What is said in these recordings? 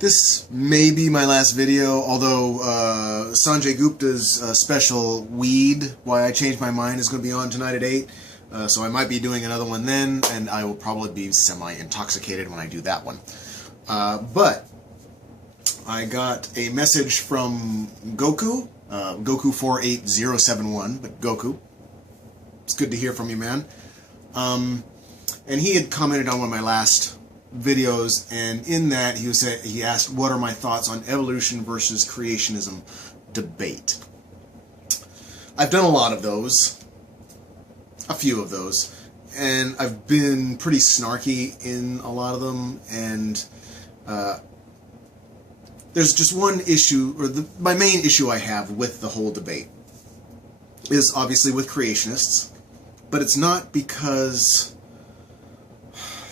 This may be my last video, although Sanjay Gupta's special Weed, Why I Changed My Mind, is going to be on tonight at 8. So I might be doing another one then, and I will probably be semi-intoxicated when I do that one. But I got a message from Goku, Goku48071, but Goku. It's good to hear from you, man. And he had commented on one of my last videos, and in that he asked, what are my thoughts on evolution versus creationism debate? I've done a lot of those, a few of those, and I've been pretty snarky in a lot of them, and there's just one issue, or my main issue I have with the whole debate is obviously with creationists, but it's not because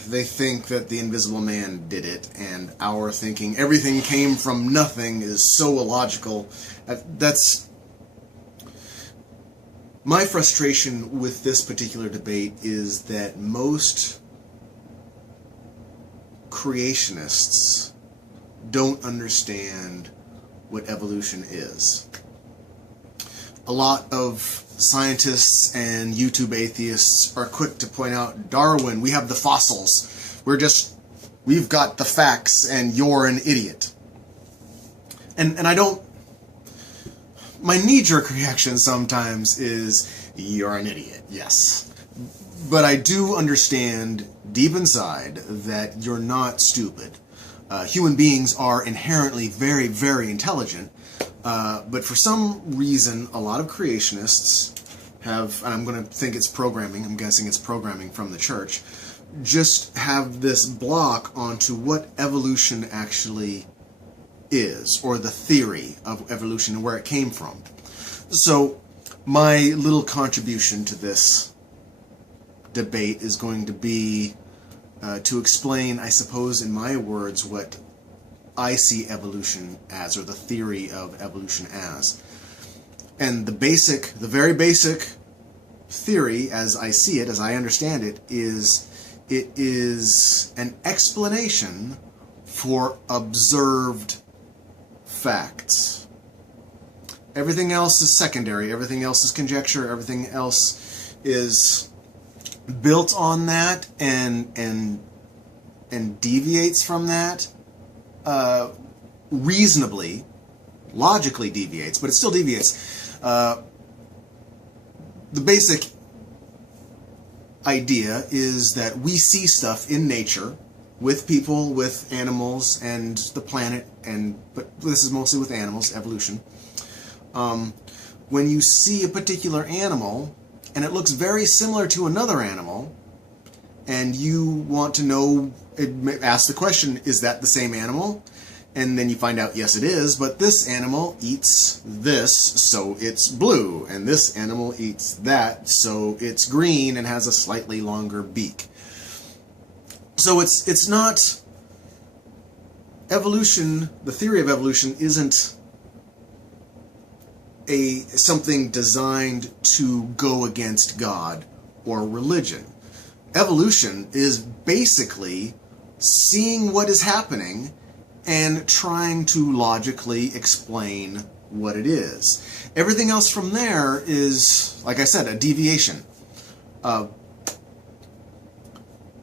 they think that the Invisible Man did it, and our thinking everything came from nothing is so illogical. That's my frustration with this particular debate, is that most creationists don't understand what evolution is. A lot of scientists and YouTube atheists are quick to point out, Darwin, we have the fossils. We've got the facts and you're an idiot. And I don't, my knee-jerk reaction sometimes is, you're an idiot, yes. But I do understand deep inside that you're not stupid. Human beings are inherently very, very intelligent. But for some reason, a lot of creationists have, and I'm going to think it's programming, I'm guessing it's programming from the church, just have this block onto what evolution actually is, or the theory of evolution and where it came from. So my little contribution to this debate is going to be to explain, I suppose in my words, what I see evolution as, or the theory of evolution as. And the very basic theory, as I see it, as I understand it is an explanation for observed facts. Everything else is secondary, everything else is conjecture, everything else is built on that and deviates from that. Reasonably, logically deviates, but it still deviates. The basic idea is that we see stuff in nature, with people, with animals, and the planet, but this is mostly with animals, evolution. When you see a particular animal, and it looks very similar to another animal, and you want to know, ask the question, is that the same animal? And then you find out, yes it is, but this animal eats this, so it's blue, and this animal eats that, so it's green and has a slightly longer beak. So it's not, evolution, the theory of evolution isn't something designed to go against God or religion. Evolution is basically seeing what is happening and trying to logically explain what it is. Everything else from there is, like I said, a deviation.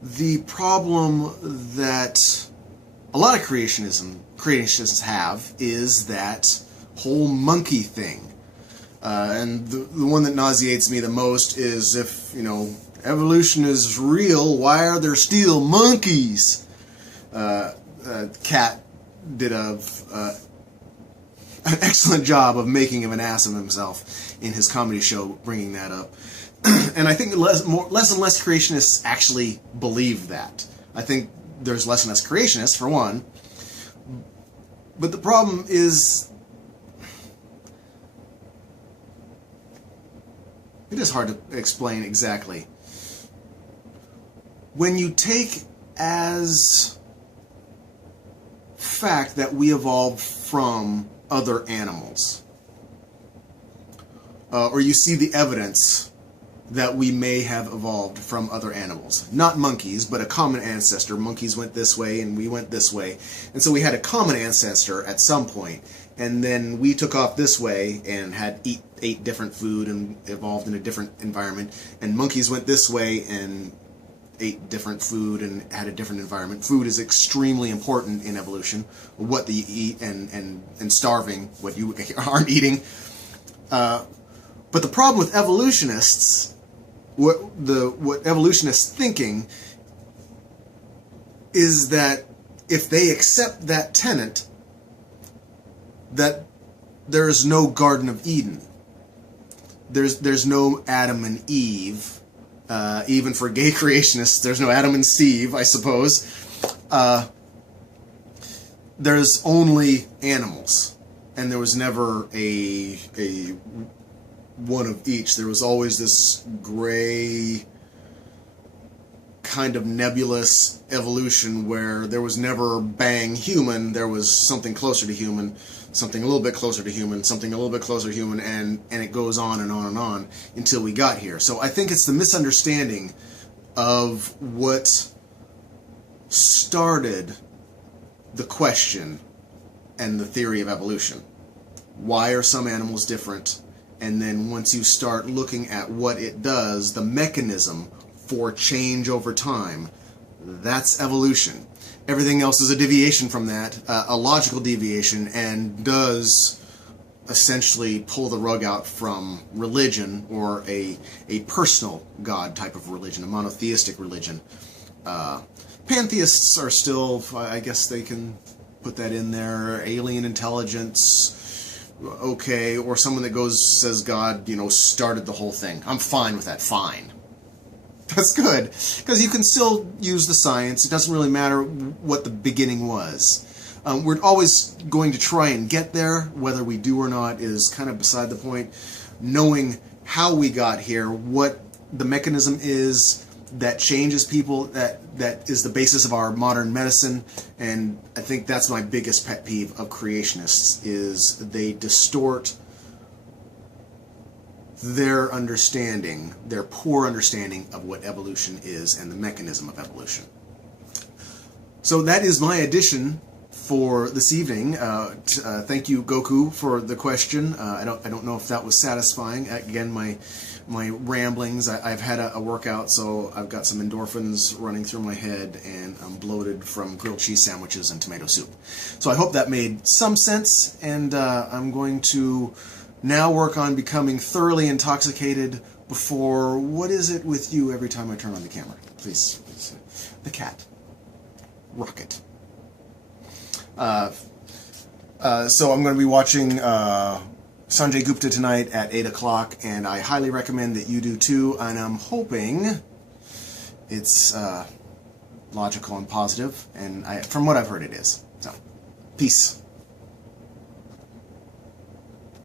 The problem that a lot of creationists have is that whole monkey thing. And the one that nauseates me the most is, if, evolution is real, why are there still monkeys? Cat did an excellent job of making an ass of himself in his comedy show, bringing that up. And I think less and less creationists actually believe that. I think there's less and less creationists, for one. But the problem is, it is hard to explain exactly. When you take as fact that we evolved from other animals, or you see the evidence that we may have evolved from other animals. Not monkeys, but a common ancestor. Monkeys went this way and we went this way. And so we had a common ancestor at some point. And then we took off this way and ate different food and evolved in a different environment. And monkeys went this way and ate different food and had a different environment. Food is extremely important in evolution. What you eat and starving what you aren't eating. But the problem with evolutionists, what evolutionists thinking, is that if they accept that tenet, that there's no Garden of Eden. There's no Adam and Eve. Even for gay creationists, there's no Adam and Steve, I suppose. There's only animals, and there was never a one of each. There was always this gray, kind of nebulous evolution where there was never bang human. There was something closer to human, something a little bit closer to human, something a little bit closer to human, and it goes on and on and on until we got here. So I think it's the misunderstanding of what started the question and the theory of evolution. Why are some animals different? And then once you start looking at what it does, the mechanism for change over time, that's evolution. Everything else is a deviation from that, a logical deviation, and does essentially pull the rug out from religion, or a personal God type of religion, a monotheistic religion. Pantheists are still, I guess they can put that in there, alien intelligence, okay, or someone that says God, started the whole thing. I'm fine with that, fine. That's good, because you can still use the science. It doesn't really matter what the beginning was. We're always going to try and get there. Whether we do or not is kind of beside the point. Knowing how we got here, what the mechanism is that changes people, that is the basis of our modern medicine. And I think that's my biggest pet peeve of creationists, is they distort their understanding, their poor understanding of what evolution is and the mechanism of evolution. So that is my addition for this evening. Thank you, Goku, for the question. I don't know if that was satisfying. Again, my ramblings. I've had a workout, so I've got some endorphins running through my head, and I'm bloated from grilled cheese sandwiches and tomato soup. So I hope that made some sense, and I'm going to now work on becoming thoroughly intoxicated before... What is it with you every time I turn on the camera? Please. The cat. Rocket. So I'm going to be watching Sanjay Gupta tonight at 8 o'clock, and I highly recommend that you do too, and I'm hoping it's logical and positive, and from what I've heard it is. So, peace.